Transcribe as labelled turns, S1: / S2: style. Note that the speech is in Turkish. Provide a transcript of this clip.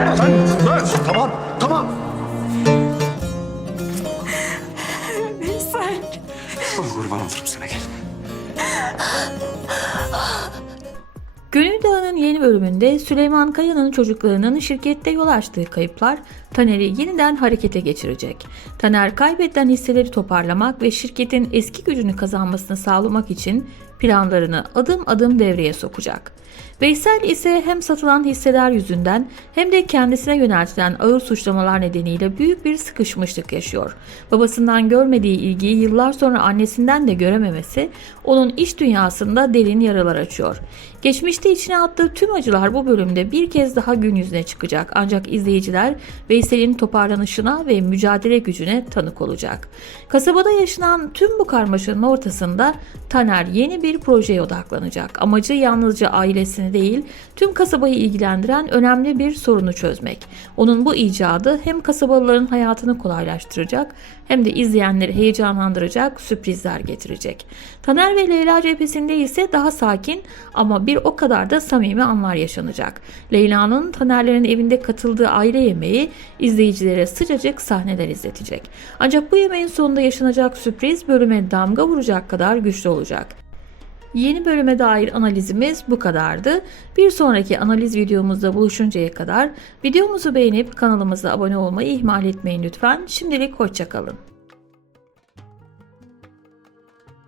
S1: Sen dur. Tamam, tamam.
S2: Veysel.
S1: Kurban olurum sana gel.
S3: Gönül Dağı'nın yeni bölümünde Süleyman Kaya'nın çocuklarının şirkette yol açtığı kayıplar Taner'i yeniden harekete geçirecek. Taner kaybedilen hisseleri toparlamak ve şirketin eski gücünü kazanmasını sağlamak için planlarını adım adım devreye sokacak. Veysel ise hem satılan hisseler yüzünden hem de kendisine yöneltilen ağır suçlamalar nedeniyle büyük bir sıkışmışlık yaşıyor. Babasından görmediği ilgiyi yıllar sonra annesinden de görememesi onun iç dünyasında derin yaralar açıyor. Geçmişte içine attığı tüm acılar bu bölümde bir kez daha gün yüzüne çıkacak ancak izleyiciler Veysel'in toparlanışına ve mücadele gücüne tanık olacak. Kasabada yaşanan tüm bu karmaşanın ortasında Taner yeni bir projeye odaklanacak. Amacı yalnızca ailesini değil, tüm kasabayı ilgilendiren önemli bir sorunu çözmek. Onun bu icadı hem kasabalıların hayatını kolaylaştıracak hem de izleyenleri heyecanlandıracak sürprizler getirecek. Taner ve Leyla cephesinde ise daha sakin ama bir o kadar da samimi anlar yaşanacak. Leyla'nın Tanerlerin evinde katıldığı aile yemeği izleyicilere sıcacık sahneler izletecek. Ancak bu yemeğin sonunda yaşanacak sürpriz bölüme damga vuracak kadar güçlü olacak. Yeni bölüme dair analizimiz bu kadardı. Bir sonraki analiz videomuzda buluşuncaya kadar videomuzu beğenip kanalımıza abone olmayı ihmal etmeyin lütfen. Şimdilik hoşçakalın.